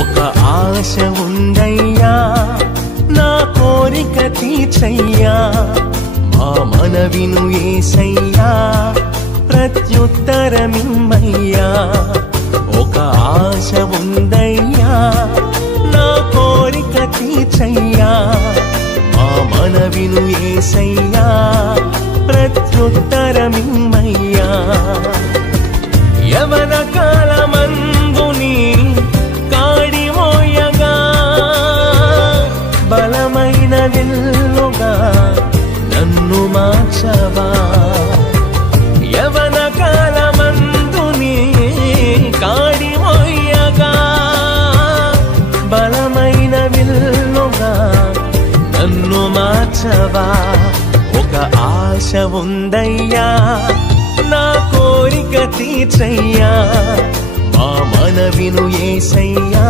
ఒక ఆశ ఉందయ్యా నా కోరిక తీర్చయ్యా మా మనవిను యేసయ్యా ప్రత్యుత్తరమిమ్మయ్యా ఒక ఆశ ఉందయ్యా నా కోరిక తీర్చయ్యా మా మనవిను యేసయ్యా ప్రత్యుత్తరమిమ్మయ్యా యవన కాలమందుని కాడి మోయగా బలమైన విల్లుగా నన్ను మార్చవా యవన కాలమందుని కాడి మోయగా బలమైన విల్లుగా నన్ను మార్చవా ఒక ఆశ ఉందయ్యా నా కోరిక తీర్చయ్యా మా మనవిను యేసయ్యా